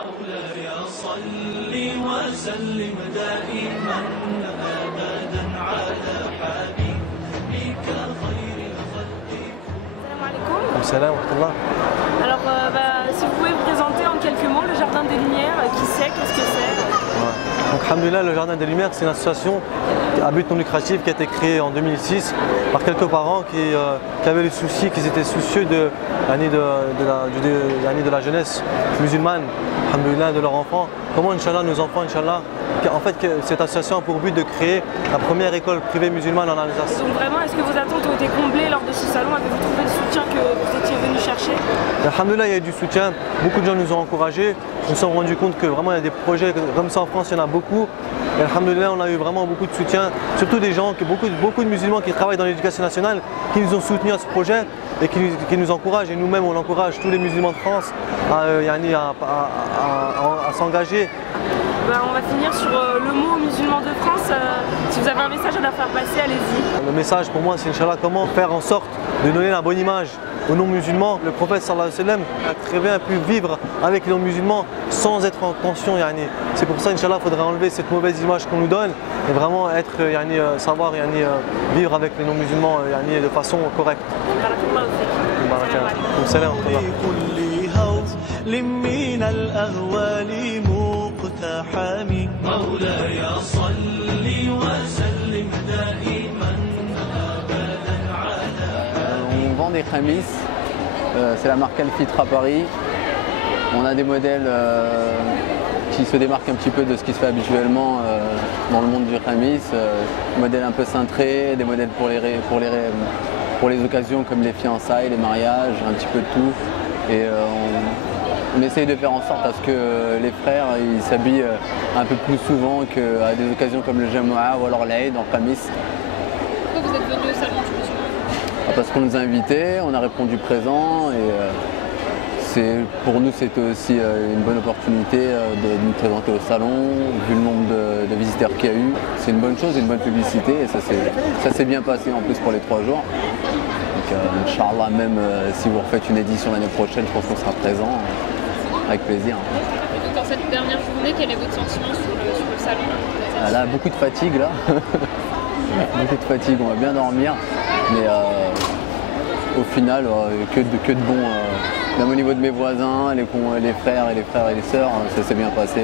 مولاي صل وسلم دائما أبدا على حبيبك خير الخلق. Salam alaikum. Salam wa rahmatullah. Alors, si vous pouvez vous présenter en quelques mots le Jardin des Lumières, qui c'est, qu'est-ce que c'est? Donc, alhamdoulilah, le Jardin des Lumières, c'est une association à but non lucratif qui a été créée en 2006 par quelques parents qui avaient le souci, qui étaient soucieux de la jeunesse musulmane, alhamdoulilah, de leurs enfants. Comment, Inch'Allah, nos enfants, Inch'Allah, en fait, cette association a pour but de créer la première école privée musulmane en Alsace. Donc vraiment, est-ce que vos attentes ont été comblées lors de ce salon? Avez-vous trouvé le soutien que vous étiez venu chercher? Alhamdoulilah, il y a eu du soutien, beaucoup de gens nous ont encouragés. Nous nous sommes rendus compte que vraiment il y a des projets comme ça en France, il y en a beaucoup. Et alhamdoulilah, on a eu vraiment beaucoup de soutien, surtout des gens, beaucoup de musulmans qui travaillent dans l'éducation nationale, qui nous ont soutenus à ce projet et qui nous encouragent. Et nous-mêmes, on encourage tous les musulmans de France à s'engager. On va finir sur le mot musulman de France. Si vous avez un message à leur faire passer, allez-y. Le message pour moi, c'est Inch'Allah, comment faire en sorte de donner la bonne image aux non-musulmans. Le prophète sallallahu alayhi wa sallam a très bien pu vivre avec les non-musulmans sans être en tension. C'est pour ça, Inch'Allah, il faudrait enlever cette mauvaise image qu'on nous donne et vraiment savoir vivre avec les non-musulmans de façon correcte. من الأهوال مقتحم مولاي صل وسلم دائما أبدا على. On vend des khamis, c'est la marque Alfitra Paris. On a des modèles qui se démarquent un petit peu de ce qui se fait habituellement dans le monde du khamis. Modèles un peu cintrés, des modèles pour les occasions comme les fiançailles, les mariages, un petit peu de tout. Et on essaye de faire en sorte à ce que les frères ils s'habillent un peu plus souvent qu'à des occasions comme le Jumu'ah ou alors l'Aïd en khamis. Pourquoi vous êtes venu au salon? Parce qu'on nous a invités, on a répondu présent et pour nous c'était aussi une bonne opportunité de nous présenter au salon, vu le nombre de visiteurs qu'il y a eu. C'est une bonne chose, une bonne publicité et ça s'est bien passé en plus pour les 3 jours. Donc Inch'Allah, même si vous refaites une édition l'année prochaine, je pense qu'on sera présent avec plaisir. Et donc, dans cette dernière journée, quel est votre sentiment sur le salon? Là, beaucoup de fatigue là. Beaucoup de fatigue, on va bien dormir. Mais au final, que de bon. Même au niveau de mes voisins, les frères et les sœurs, ça s'est bien passé.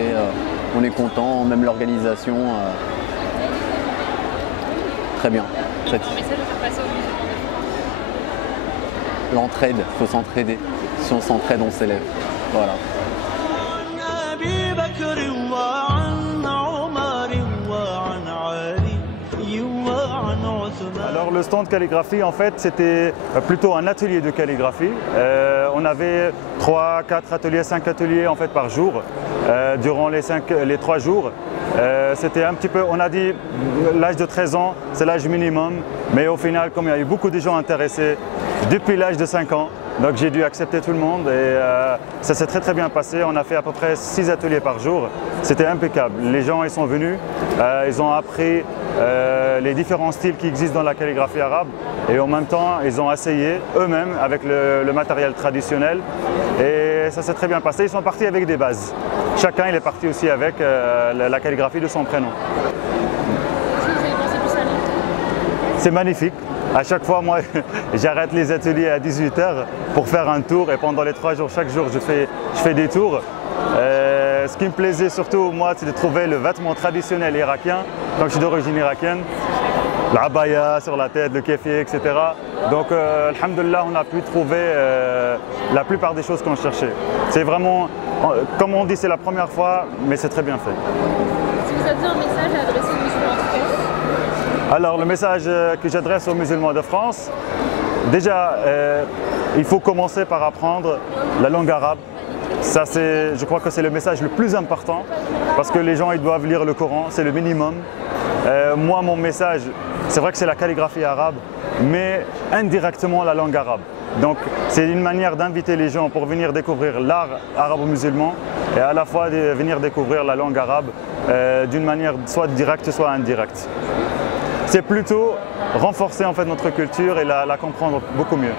On est content, même l'organisation. Très bien. Un message à faire passer aux musulmans? L'entraide, il faut s'entraider. Si on s'entraide, on s'élève. Voilà. Alors le stand calligraphie, en fait, c'était plutôt un atelier de calligraphie. On avait 3, 4 ateliers, 5 ateliers en fait par jour durant les 3 jours. C'était un petit peu, on a dit l'âge de 13 ans, c'est l'âge minimum, mais au final, comme il y a eu beaucoup de gens intéressés depuis l'âge de 5 ans, donc j'ai dû accepter tout le monde et ça s'est très bien passé. On a fait à peu près 6 ateliers par jour, c'était impeccable. Les gens ils sont venus, ils ont appris les différents styles qui existent dans la calligraphie arabe et en même temps ils ont essayé eux-mêmes avec le matériel traditionnel et ça s'est très bien passé. Ils sont partis avec des bases. Chacun il est parti aussi avec la calligraphie de son prénom. Qu'est-ce que vous avez pensé du salon? C'est magnifique. À chaque fois, moi, j'arrête les ateliers à 18 h pour faire un tour et pendant les 3 jours, chaque jour, je fais des tours. Ce qui me plaisait surtout, moi, c'est de trouver le vêtement traditionnel irakien, comme je suis d'origine irakienne, l'abaya sur la tête, le kéfi, etc. Donc, alhamdoulilah, on a pu trouver la plupart des choses qu'on cherchait. C'est vraiment, comme on dit, c'est la première fois, mais c'est très bien fait. Si vous aviez un message à adresser aux musulmans de France? Alors, le message que j'adresse aux musulmans de France, déjà, il faut commencer par apprendre la langue arabe. Ça, je crois que c'est le message le plus important parce que les gens ils doivent lire le Coran, c'est le minimum. Moi, mon message, c'est vrai que c'est la calligraphie arabe, mais indirectement la langue arabe. Donc, c'est une manière d'inviter les gens pour venir découvrir l'art arabo-musulman et à la fois de venir découvrir la langue arabe d'une manière soit directe, soit indirecte. C'est plutôt renforcer en fait notre culture et la comprendre beaucoup mieux.